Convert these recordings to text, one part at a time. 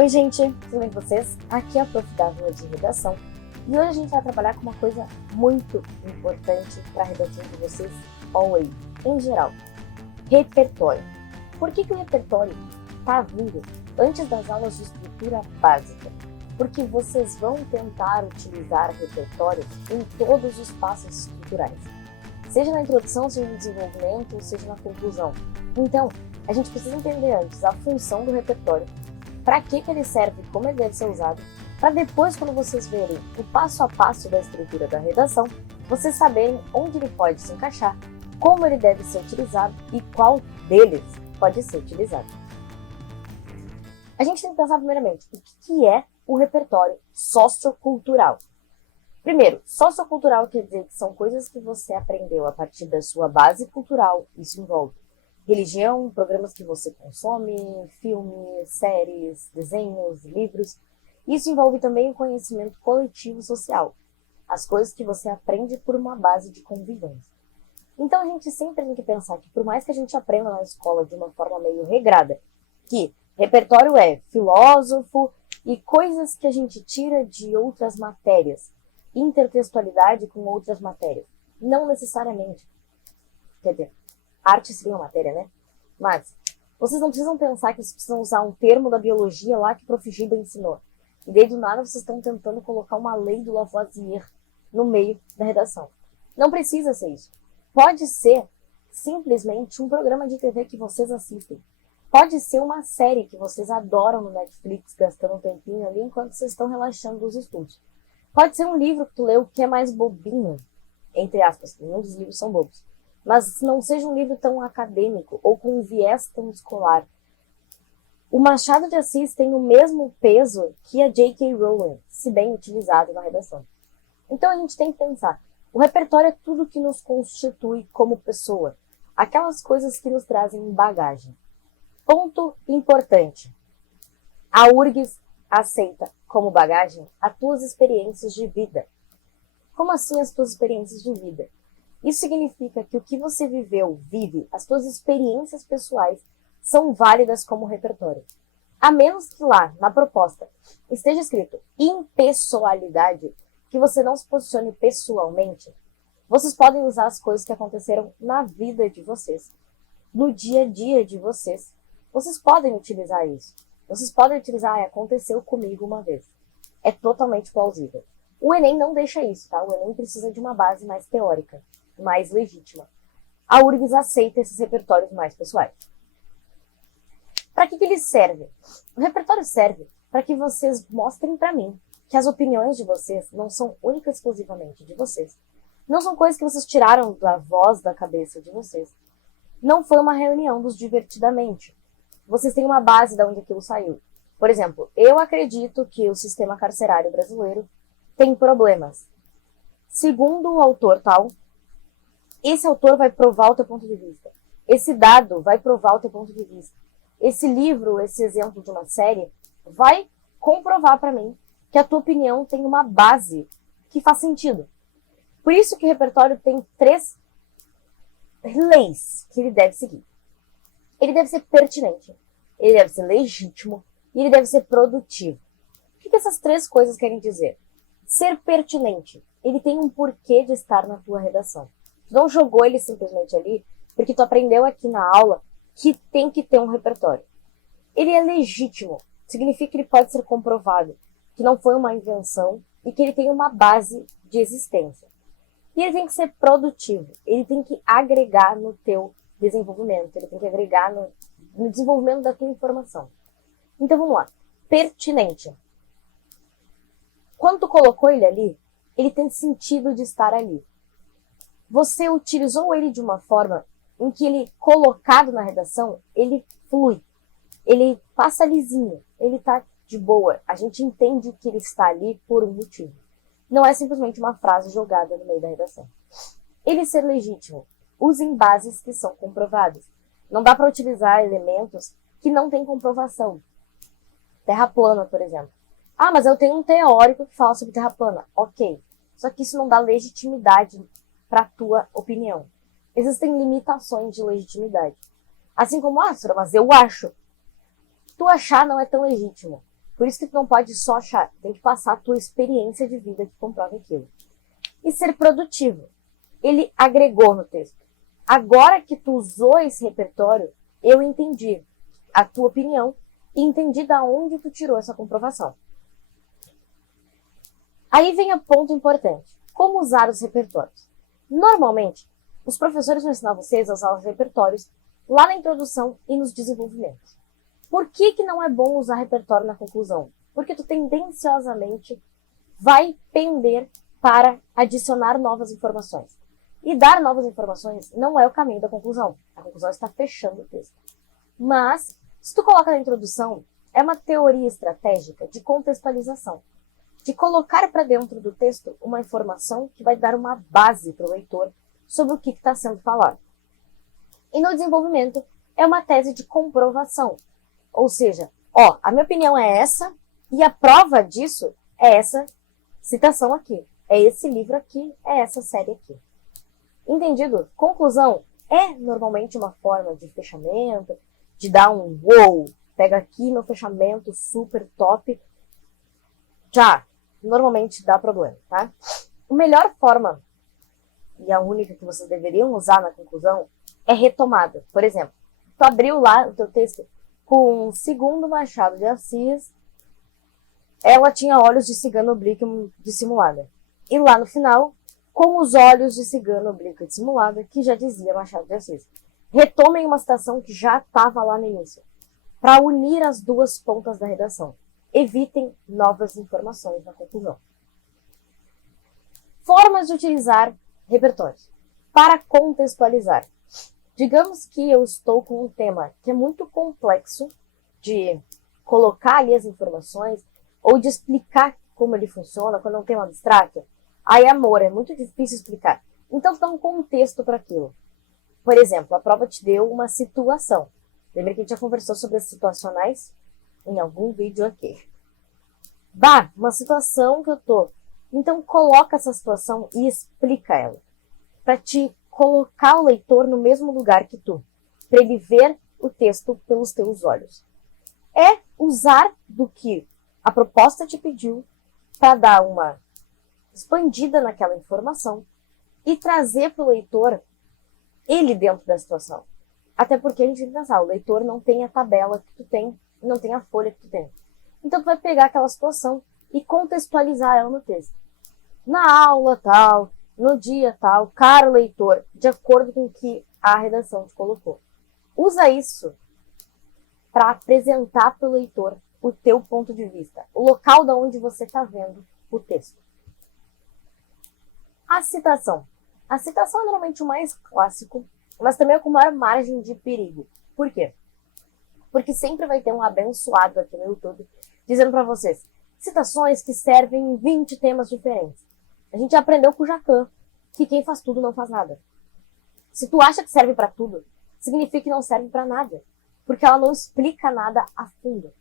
Oi gente, tudo bem com vocês? Aqui é a Prof. Dávila de Redação e hoje a gente vai trabalhar com uma coisa muito importante para a redação de vocês, always, em geral, repertório. Por que o repertório está vindo antes das aulas de estrutura básica? Porque vocês vão tentar utilizar repertório em todos os passos estruturais, seja na introdução, seja no desenvolvimento, seja na conclusão. Então, a gente precisa entender antes a função do repertório, para que ele serve, como ele deve ser usado, para depois, quando vocês verem o passo a passo da estrutura da redação, vocês saberem onde ele pode se encaixar, como ele deve ser utilizado e qual deles pode ser utilizado. A gente tem que pensar primeiramente o que é o repertório sociocultural. Primeiro, sociocultural quer dizer que são coisas que você aprendeu a partir da sua base cultural. Isso envolve religião, programas que você consome, filmes, séries, desenhos, livros. Isso envolve também o conhecimento coletivo social, as coisas que você aprende por uma base de convivência. Então a gente sempre tem que pensar que por mais que a gente aprenda na escola de uma forma meio regrada, que repertório é filósofo e coisas que a gente tira de outras matérias, intertextualidade com outras matérias, não necessariamente. Quer dizer, arte seria uma matéria, né? Mas vocês não precisam pensar que vocês precisam usar um termo da biologia lá que o Prof. Giba ensinou. E daí do nada vocês estão tentando colocar uma lei do Lavoisier no meio da redação. Não precisa ser isso. Pode ser simplesmente um programa de TV que vocês assistem. Pode ser uma série que vocês adoram no Netflix, gastando um tempinho ali enquanto vocês estão relaxando dos estudos. Pode ser um livro que tu leu que é mais bobinho, entre aspas, nenhum dos livros são bobos. Mas não seja um livro tão acadêmico ou com um viés tão escolar. O Machado de Assis tem o mesmo peso que a J.K. Rowling, se bem utilizado na redação. Então a gente tem que pensar, o repertório é tudo que nos constitui como pessoa, aquelas coisas que nos trazem bagagem. Ponto importante. A URGS aceita como bagagem as tuas experiências de vida. Como assim as tuas experiências de vida? Isso significa que o que você viveu, vive, as suas experiências pessoais são válidas como repertório. A menos que lá, na proposta, esteja escrito impessoalidade, que você não se posicione pessoalmente, vocês podem usar as coisas que aconteceram na vida de vocês, no dia a dia de vocês. Vocês podem utilizar isso. Vocês podem utilizar, aconteceu comigo uma vez. É totalmente plausível. O Enem não deixa isso, tá? O Enem precisa de uma base mais teórica, mais legítima. A URGS aceita esses repertórios mais pessoais. Para que ele serve? O repertório serve para que vocês mostrem para mim que as opiniões de vocês não são únicas e exclusivamente de vocês. Não são coisas que vocês tiraram da voz da cabeça de vocês. Não foi uma reunião dos divertidamente. Vocês têm uma base de onde aquilo saiu. Por exemplo, eu acredito que o sistema carcerário brasileiro tem problemas. Segundo o autor tal, esse autor vai provar o teu ponto de vista. Esse dado vai provar o teu ponto de vista. Esse livro, esse exemplo de uma série, vai comprovar para mim que a tua opinião tem uma base que faz sentido. Por isso que o repertório tem 3 leis que ele deve seguir. Ele deve ser pertinente, ele deve ser legítimo e ele deve ser produtivo. O que essas 3 coisas querem dizer? Ser pertinente. Ele tem um porquê de estar na tua redação. Tu não jogou ele simplesmente ali porque tu aprendeu aqui na aula que tem que ter um repertório. Ele é legítimo. Significa que ele pode ser comprovado, que não foi uma invenção e que ele tem uma base de existência. E ele tem que ser produtivo. Ele tem que agregar no teu desenvolvimento. Ele tem que agregar no desenvolvimento da tua informação. Então vamos lá. Pertinente. Quando tu colocou ele ali, ele tem sentido de estar ali. Você utilizou ele de uma forma em que ele, colocado na redação, ele flui. Ele passa lisinho. Ele tá de boa. A gente entende que ele está ali por um motivo. Não é simplesmente uma frase jogada no meio da redação. Ele ser legítimo. Usem bases que são comprovadas. Não dá para utilizar elementos que não têm comprovação. Terra plana, por exemplo. Ah, mas eu tenho um teórico que fala sobre terra plana. Ok. Só que isso não dá legitimidade para a tua opinião. Existem limitações de legitimidade. Assim como, mas eu acho. Tu achar não é tão legítimo. Por isso que tu não pode só achar, tem que passar a tua experiência de vida que comprova aquilo. E ser produtivo. Ele agregou no texto. Agora que tu usou esse repertório, eu entendi a tua opinião e entendi da onde tu tirou essa comprovação. Aí vem o ponto importante. Como usar os repertórios? Normalmente, os professores vão ensinar vocês a usar os repertórios lá na introdução e nos desenvolvimentos. Por que não é bom usar repertório na conclusão? Porque tu tendenciosamente vai pender para adicionar novas informações. E dar novas informações não é o caminho da conclusão. A conclusão está fechando o texto. Mas, se tu coloca na introdução, é uma teoria estratégica de contextualização. De colocar para dentro do texto uma informação que vai dar uma base para o leitor sobre o que está sendo falado. E no desenvolvimento, é uma tese de comprovação. Ou seja, a minha opinião é essa, e a prova disso é essa citação aqui. É esse livro aqui, é essa série aqui. Entendido? Conclusão é normalmente uma forma de fechamento, de dar um wow, pega aqui meu fechamento super top. Já, normalmente dá problema, tá? A melhor forma, e a única que vocês deveriam usar na conclusão, é retomada. Por exemplo, tu abriu lá o teu texto com segundo Machado de Assis, ela tinha olhos de cigano oblíquo dissimulada. E lá no final, com os olhos de cigano oblíquo dissimulada, que já dizia Machado de Assis. Retomem uma citação que já estava lá no início, para unir as duas pontas da redação. Evitem novas informações na conclusão. Formas de utilizar repertórios. Para contextualizar. Digamos que eu estou com um tema que é muito complexo de colocar ali as informações ou de explicar como ele funciona quando é um tema abstrato. Aí, amor, é muito difícil explicar. Então, dá um contexto para aquilo. Por exemplo, a prova te deu uma situação. Lembra que a gente já conversou sobre as situacionais em algum vídeo aqui. Uma situação que eu tô. Então, coloca essa situação e explica ela. Para te colocar o leitor no mesmo lugar que tu. Para ele ver o texto pelos teus olhos. É usar do que a proposta te pediu para dar uma expandida naquela informação e trazer para o leitor ele dentro da situação. Até porque a gente tem que pensar, o leitor não tem a tabela que tu tem, não tem a folha que tu tem. Então tu vai pegar aquela situação e contextualizar ela no texto. Na aula tal, no dia tal, caro leitor, de acordo com o que a redação te colocou. Usa isso para apresentar para o leitor o teu ponto de vista, o local de onde você está vendo o texto. A citação. A citação é normalmente o mais clássico, mas também é com maior margem de perigo. Por quê? Porque sempre vai ter um abençoado aqui no YouTube dizendo para vocês citações que servem em 20 temas diferentes. A gente aprendeu com o Jacan que quem faz tudo não faz nada. Se tu acha que serve para tudo, significa que não serve para nada, porque ela não explica nada a fundo.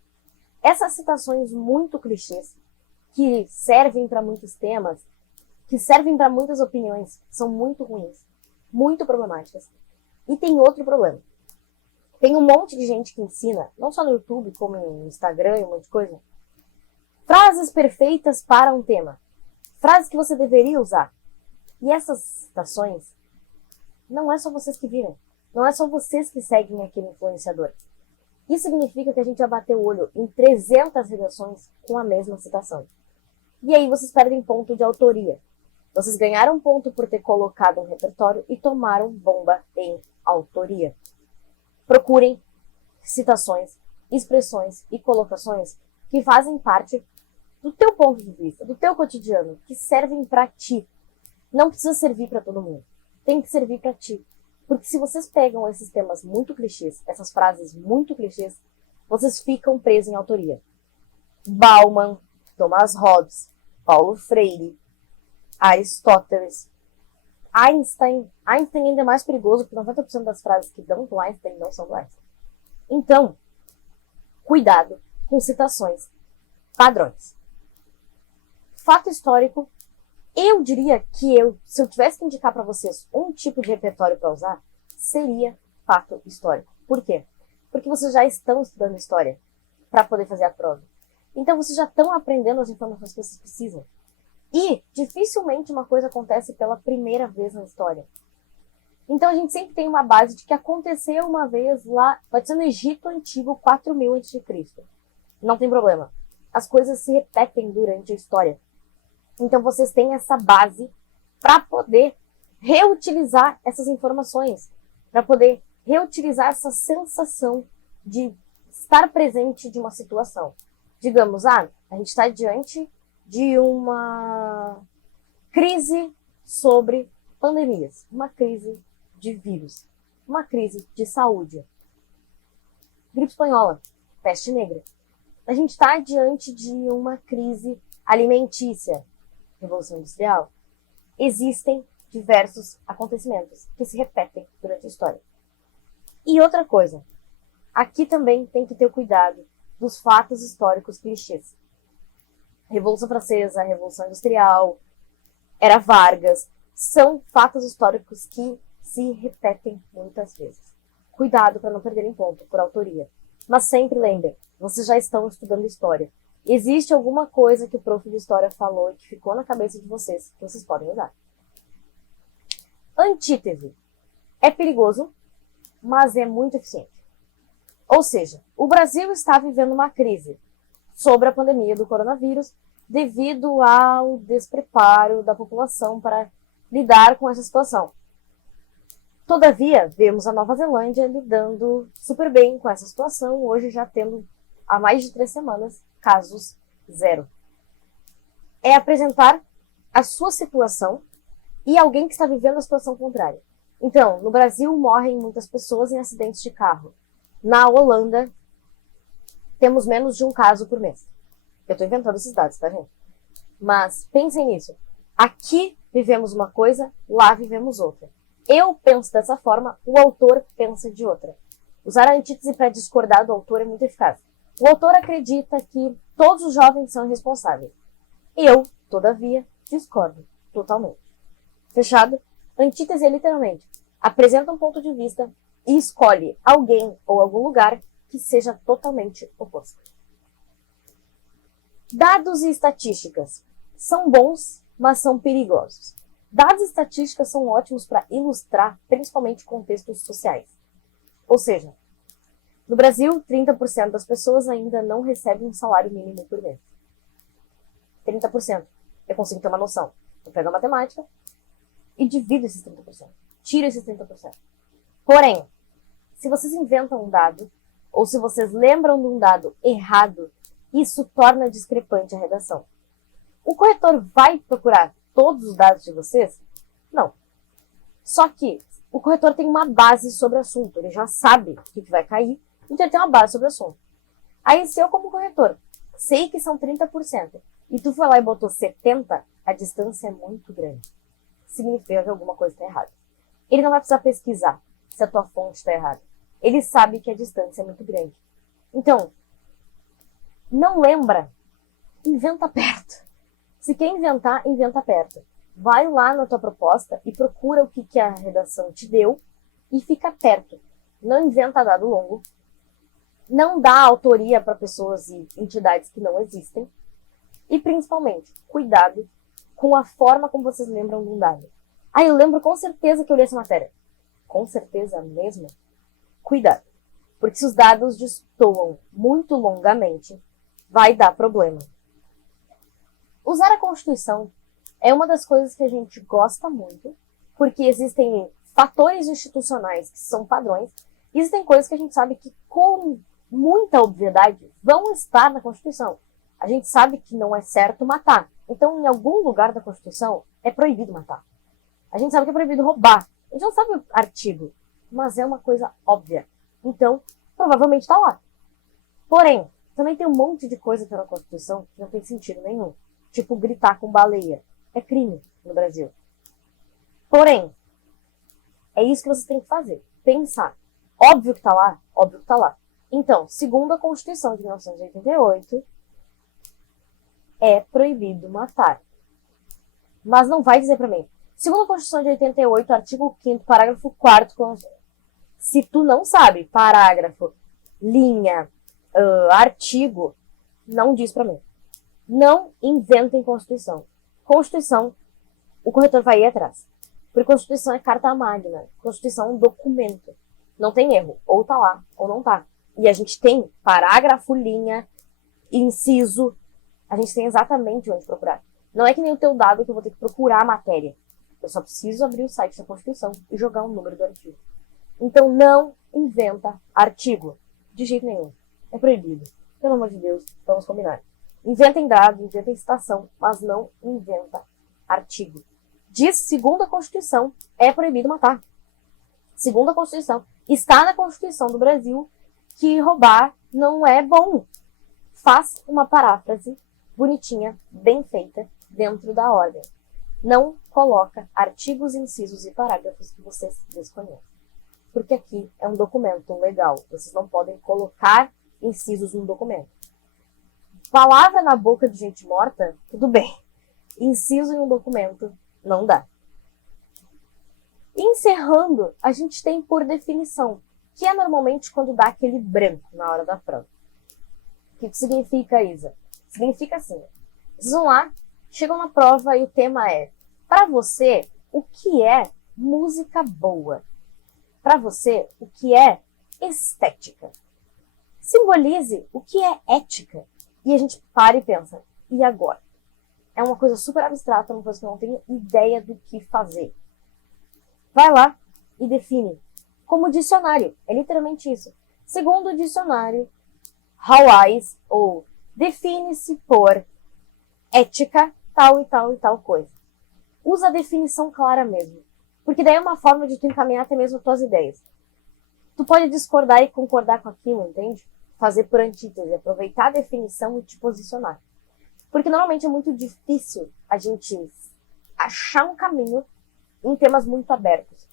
Essas citações muito clichês, que servem para muitos temas, que servem para muitas opiniões, são muito ruins, muito problemáticas. E tem outro problema. Tem um monte de gente que ensina, não só no YouTube, como no Instagram e um monte de coisa, frases perfeitas para um tema. Frases que você deveria usar. E essas citações, não é só vocês que viram. Não é só vocês que seguem aquele influenciador. Isso significa que a gente vai bater o olho em 300 redações com a mesma citação. E aí vocês perdem ponto de autoria. Vocês ganharam ponto por ter colocado um repertório e tomaram bomba em autoria. Procurem citações, expressões e colocações que fazem parte do teu ponto de vista, do teu cotidiano, que servem para ti. Não precisa servir para todo mundo. Tem que servir para ti. Porque se vocês pegam esses temas muito clichês, essas frases muito clichês, vocês ficam presos em autoria. Bauman, Thomas Hobbes, Paulo Freire, Aristóteles, Einstein. Einstein ainda é mais perigoso, porque 90% das frases que dão do Einstein não são do Einstein. Então, cuidado com citações padrões. Fato histórico, eu diria que se eu tivesse que indicar para vocês um tipo de repertório para usar, seria fato histórico. Por quê? Porque vocês já estão estudando história para poder fazer a prova. Então vocês já estão aprendendo as informações que vocês precisam. E dificilmente uma coisa acontece pela primeira vez na história. Então a gente sempre tem uma base de que aconteceu uma vez lá, pode ser no Egito Antigo, 4000 a.C. Não tem problema. As coisas se repetem durante a história. Então vocês têm essa base para poder reutilizar essas informações, para poder reutilizar essa sensação de estar presente de uma situação. Digamos, a gente está diante de uma crise sobre pandemias, uma crise de vírus, uma crise de saúde. Gripe espanhola, peste negra. A gente está diante de uma crise alimentícia, Revolução Industrial. Existem diversos acontecimentos que se repetem durante a história. E outra coisa, aqui também tem que ter cuidado dos fatos históricos clichês. Revolução Francesa, Revolução Industrial, Era Vargas, são fatos históricos que se repetem muitas vezes. Cuidado para não perderem ponto por autoria. Mas sempre lembrem, vocês já estão estudando história. Existe alguma coisa que o prof de história falou e que ficou na cabeça de vocês que vocês podem usar. Antítese. É perigoso, mas é muito eficiente. Ou seja, o Brasil está vivendo uma crise sobre a pandemia do coronavírus devido ao despreparo da população para lidar com essa situação. Todavia, vemos a Nova Zelândia lidando super bem com essa situação, hoje já tendo, há mais de 3 semanas, casos zero. É apresentar a sua situação e alguém que está vivendo a situação contrária. Então, no Brasil morrem muitas pessoas em acidentes de carro. Na Holanda, temos menos de um caso por mês. Eu estou inventando esses dados, tá, gente? Mas pensem nisso. Aqui vivemos uma coisa, lá vivemos outra. Eu penso dessa forma, o autor pensa de outra. Usar a antítese para discordar do autor é muito eficaz. O autor acredita que todos os jovens são irresponsáveis. Eu, todavia, discordo totalmente. Fechado? Antítese é literalmente apresenta um ponto de vista e escolhe alguém ou algum lugar que seja totalmente oposto. Dados e estatísticas são bons, mas são perigosos. Dados e estatísticas são ótimos para ilustrar principalmente contextos sociais. Ou seja, no Brasil, 30% das pessoas ainda não recebem um salário mínimo por mês. 30%. Eu consigo ter uma noção. Eu pego a matemática e divido esses 30%. Tiro esses 30%. Porém, se vocês inventam um dado, ou se vocês lembram de um dado errado, isso torna discrepante a redação. O corretor vai procurar todos os dados de vocês? Não. Só que o corretor tem uma base sobre o assunto. Ele já sabe o que vai cair, então ele tem uma base sobre o assunto. Aí, se eu, como corretor, sei que são 30%, e tu foi lá e botou 70%, a distância é muito grande. Significa que alguma coisa está errada. Ele não vai precisar pesquisar se a tua fonte está errada. Ele sabe que a distância é muito grande. Então, não lembra, inventa perto. Se quer inventar, inventa perto. Vai lá na tua proposta e procura o que a redação te deu e fica perto. Não inventa dado longo. Não dá autoria para pessoas e entidades que não existem. E, principalmente, cuidado com a forma como vocês lembram de um dado. Eu lembro com certeza que eu li essa matéria. Com certeza mesmo? Cuidado. Porque se os dados destoam muito longamente, vai dar problema. Usar a Constituição é uma das coisas que a gente gosta muito, porque existem fatores institucionais que são padrões, e existem coisas que a gente sabe que, com muita obviedade, vão estar na Constituição. A gente sabe que não é certo matar. Então, em algum lugar da Constituição, é proibido matar. A gente sabe que é proibido roubar. A gente não sabe o artigo, mas é uma coisa óbvia. Então, provavelmente está lá. Porém, também tem um monte de coisa que tá na Constituição que não tem sentido nenhum. Tipo, gritar com baleia. É crime no Brasil. Porém, é isso que vocês têm que fazer. Pensar. Óbvio que tá lá? Óbvio que tá lá. Então, segundo a Constituição de 1988, é proibido matar. Mas não vai dizer pra mim. Segundo a Constituição de 88, artigo 5º, parágrafo 4º, se tu não sabe parágrafo, linha, artigo, não diz para mim. Não inventem Constituição. Constituição, o corretor vai ir atrás. Porque Constituição é carta magna. Constituição é um documento. Não tem erro. Ou tá lá, ou não tá. E a gente tem parágrafo, linha, inciso. A gente tem exatamente onde procurar. Não é que nem o teu dado que eu vou ter que procurar a matéria. Eu só preciso abrir o site da Constituição e jogar o número do artigo. Então não inventa artigo. De jeito nenhum. É proibido. Pelo amor de Deus, vamos combinar. Inventem dado, inventem citação, mas não inventa artigo. Diz, segundo a Constituição, é proibido matar. Segundo a Constituição, está na Constituição do Brasil que roubar não é bom. Faz uma paráfrase bonitinha, bem feita, dentro da ordem. Não coloca artigos, incisos e parágrafos que vocês desconhecem. Porque aqui é um documento legal. Vocês não podem colocar incisos num documento. Palavra na boca de gente morta, tudo bem. Inciso em um documento, não dá. Encerrando, a gente tem por definição, que é normalmente quando dá aquele branco na hora da prova. O que significa, Isa? Significa assim, vocês vão lá, chegam na prova e o tema é, para você, o que é música boa? Para você, o que é estética? Simbolize o que é ética. E a gente para e pensa, e agora? É uma coisa super abstrata, uma coisa que eu não tenho ideia do que fazer. Vai lá e define. Como dicionário, é literalmente isso. Segundo o dicionário, Hawais, ou define-se por ética, tal e tal e tal coisa. Usa a definição clara mesmo. Porque daí é uma forma de tu encaminhar até mesmo as tuas ideias. Tu pode discordar e concordar com aquilo, entende? Fazer por antítese, aproveitar a definição e te posicionar. Porque normalmente é muito difícil a gente achar um caminho em temas muito abertos.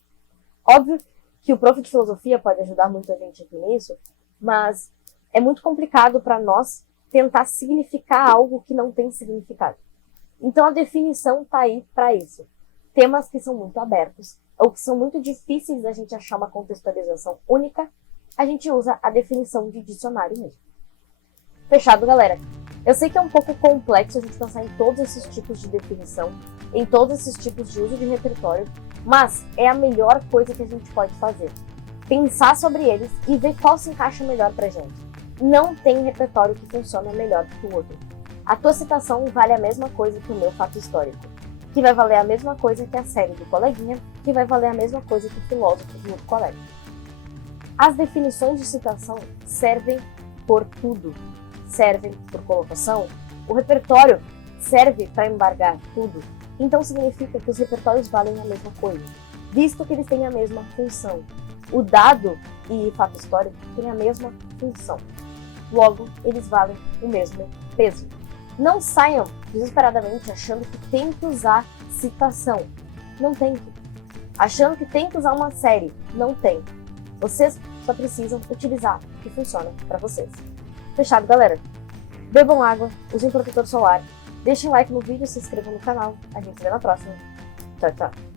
Óbvio que o prof de filosofia pode ajudar muita gente aqui nisso, mas é muito complicado para nós tentar significar algo que não tem significado. Então a definição está aí para isso. Temas que são muito abertos, ou que são muito difíceis da gente achar uma contextualização única, a gente usa a definição de dicionário mesmo. Fechado, galera? Eu sei que é um pouco complexo a gente pensar em todos esses tipos de definição, em todos esses tipos de uso de repertório, mas é a melhor coisa que a gente pode fazer. Pensar sobre eles e ver qual se encaixa melhor pra gente. Não tem repertório que funciona melhor que o outro. A tua citação vale a mesma coisa que o meu fato histórico, que vai valer a mesma coisa que a série do coleguinha, que vai valer a mesma coisa que o filósofo do outro colega. As definições de citação servem por tudo. Servem por colocação. O repertório serve para embargar tudo. Então significa que os repertórios valem a mesma coisa, visto que eles têm a mesma função. O dado e fato histórico têm a mesma função. Logo, eles valem o mesmo peso. Não saiam desesperadamente achando que tem que usar citação. Não tem que. Achando que tem que usar uma série. Não tem. Vocês só precisam utilizar o que funciona para vocês. Fechado, galera? Bebam água, usem protetor solar, deixem like no vídeo, se inscrevam no canal. A gente se vê na próxima. Tchau, tchau.